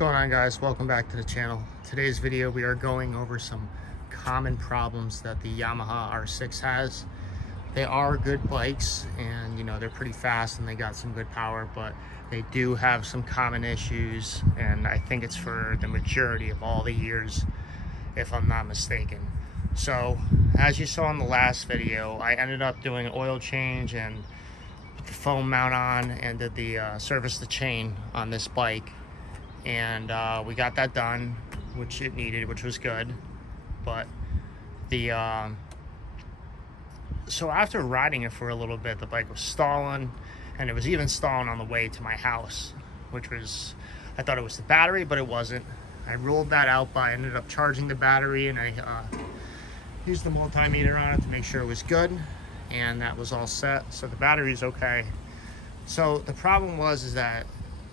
going on, guys? Welcome back to the channel. Today's video we are going over some common problems that the Yamaha R6 has. They are good bikes and they're pretty fast and they got some good power, but they do have some common issues, and I think it's for the majority of all the years, if I'm not mistaken. So as you saw in the last video, I ended up doing an oil change and put the foam mount on and did the service the chain on this bike, and we got that done, which it needed, which was good. But the so after riding it for a little bit, the bike was stalling, and it was even stalling on the way to my house, which was, I thought it was the battery, but it wasn't. I ruled that out by ended up charging the battery, and I used the multimeter on it to make sure it was good, and that was all set. So the battery's okay. So the problem was that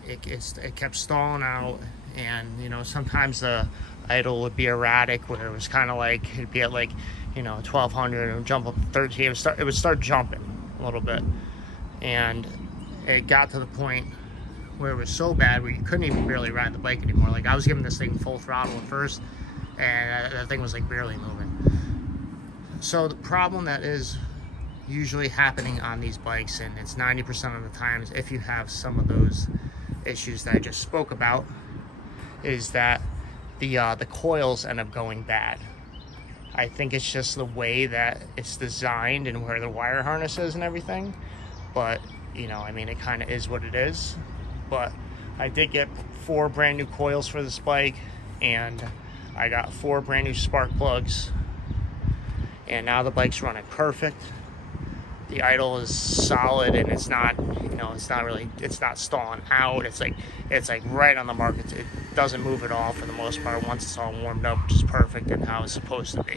it kept stalling out, and sometimes the idle would be erratic, where it was kind of like it'd be at like 1200 and jump up to 13. It would start jumping a little bit, and it got to the point where it was so bad where you couldn't even barely ride the bike anymore. Like, I was giving this thing full throttle at first, and that thing was like barely moving. So the problem that is usually happening on these bikes, and it's 90% of the times if you have some of those issues that I just spoke about, is that the coils end up going bad. I think it's just the way that it's designed and where the wire harness is and everything, but I mean, it kind of is what it is. But I did get 4 brand new coils for this bike, and I got 4 brand new spark plugs, and now the bike's running perfect. The idle is solid, and it's not it's not stalling out. It's like right on the mark. It doesn't move at all for the most part once it's all warmed up, which is perfect and how it's supposed to be.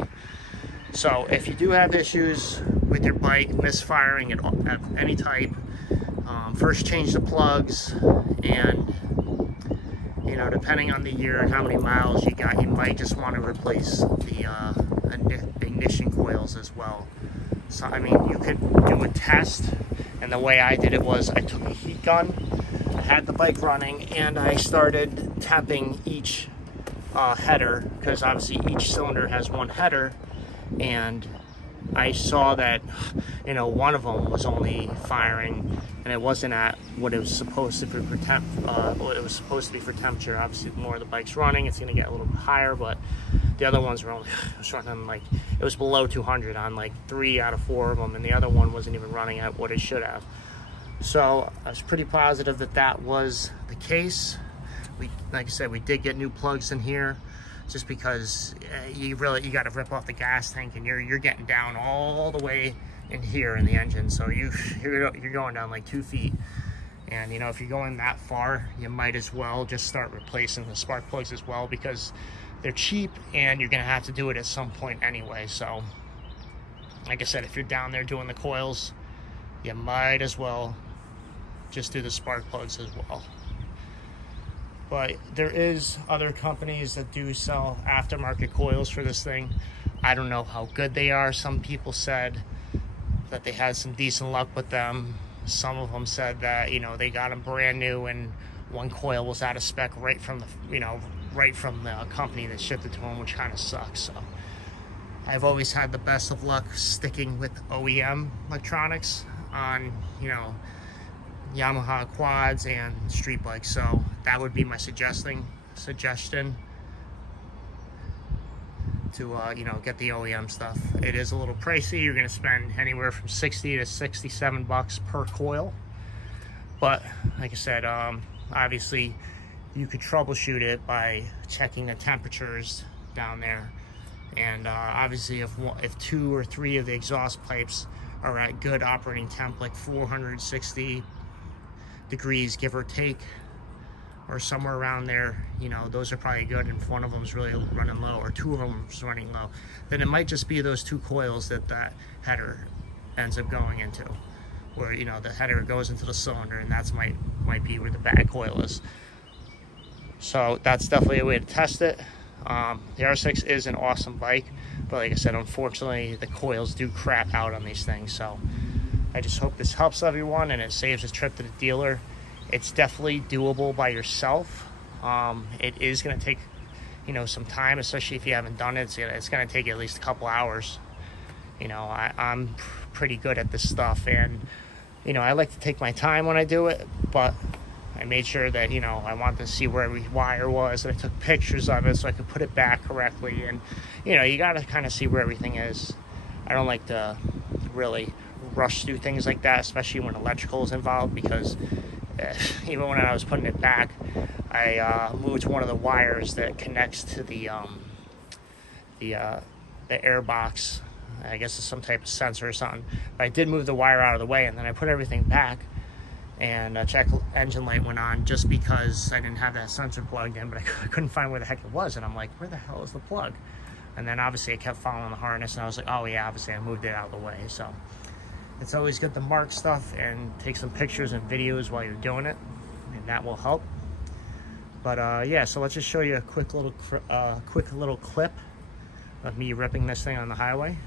So if you do have issues with your bike misfiring at any type, first change the plugs, and depending on the year and how many miles you got, you might just want to replace the ignition coils as well. So I mean, you could do a test, and the way I did it was I took a heat gun, I had the bike running, and I started temping each header, because obviously each cylinder has one header, and I saw that one of them was only firing, and it wasn't at what it was supposed to be for what it was supposed to be for temperature. Obviously, the more the bike's running, it's going to get a little bit higher, but the other ones were only, it was running like, it was below 200 on like 3 out of 4 of them, and the other one wasn't even running at what it should have. So I was pretty positive that that was the case. Like I said, we did get new plugs in here, just because you got to rip off the gas tank, and you're getting down all the way in here in the engine, so you're going down like 2 feet. And if you're going that far, you might as well just start replacing the spark plugs as well, because they're cheap and you're gonna have to do it at some point anyway. So like I said, if you're down there doing the coils, you might as well just do the spark plugs as well. But there is other companies that do sell aftermarket coils for this thing. I don't know how good they are. Some people said that they had some decent luck with them. Some of them said that they got them brand new, and one coil was out of spec right from the company that shipped it to them, which kind of sucks. So I've always had the best of luck sticking with OEM electronics on Yamaha quads and street bikes. So that would be my suggestion to get the OEM stuff. It is a little pricey. You're gonna spend anywhere from 60 to 67 bucks per coil, but like I said, obviously you could troubleshoot it by checking the temperatures down there, and obviously if 2 or 3 of the exhaust pipes are at good operating temp, like 460 degrees give or take, or somewhere around there, those are probably good. And if one of them is really running low, or 2 of them is running low, then it might just be those 2 coils that header ends up going into, where the header goes into the cylinder, and that's might be where the bad coil is. So that's definitely a way to test it. The R6 is an awesome bike, but like I said, unfortunately the coils do crap out on these things. So I just hope this helps everyone and it saves a trip to the dealer. It's definitely doable by yourself. It is going to take, you know, some time, especially if you haven't done it. It's going to take at least a couple hours. You know, I'm pretty good at this stuff, and, you know, I like to take my time when I do it, but I made sure that, you know, I wanted to see where every wire was, and I took pictures of it so I could put it back correctly. And, you know, you got to kind of see where everything is. I don't like to really rush through things like that, especially when electrical is involved, because even when I was putting it back, I moved one of the wires that connects to the air box. I guess it's some type of sensor or something. But I did move the wire out of the way, and then I put everything back, and a check engine light went on just because I didn't have that sensor plugged in, but I couldn't find where the heck it was. And I'm like, where the hell is the plug? And then obviously I kept following the harness, and I was like, oh yeah, obviously I moved it out of the way. So it's always good to mark stuff and take some pictures and videos while you're doing it, and that will help. But yeah, so let's just show you a quick little clip of me ripping this thing on the highway.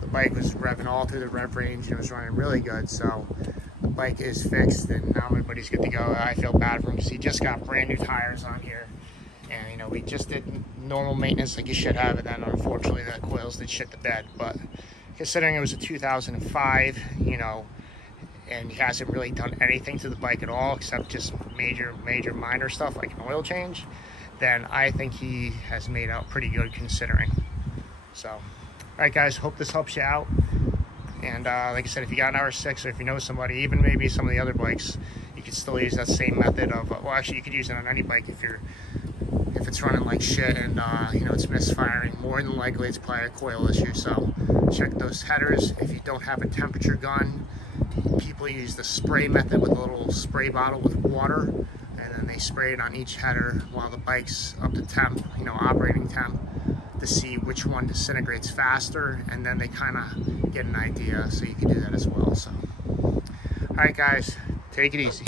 The bike was revving all through the rev range, and it was running really good. So the bike is fixed, and now my buddy's good to go. I feel bad for him because he just got brand new tires on here, and, you know, we just did normal maintenance like you should have, and then unfortunately the coils did shit the bed. But considering it was a 2005, you know, and he hasn't really done anything to the bike at all except just major minor stuff like an oil change, then I think he has made out pretty good considering. So, all right, guys, hope this helps you out. And like I said, if you got an R6, or if you know somebody, even maybe some of the other bikes, you could still use that same method of, well, actually, you could use it on any bike if it's running like shit and you know, it's misfiring. More than likely, it's probably a coil issue. So check those headers. If you don't have a temperature gun, people use the spray method with a little spray bottle with water, and then they spray it on each header while the bike's up to temp, you know, operating temp, to see which one disintegrates faster, and then they kind of get an idea. So you can do that as well. So, all right, guys, take it easy.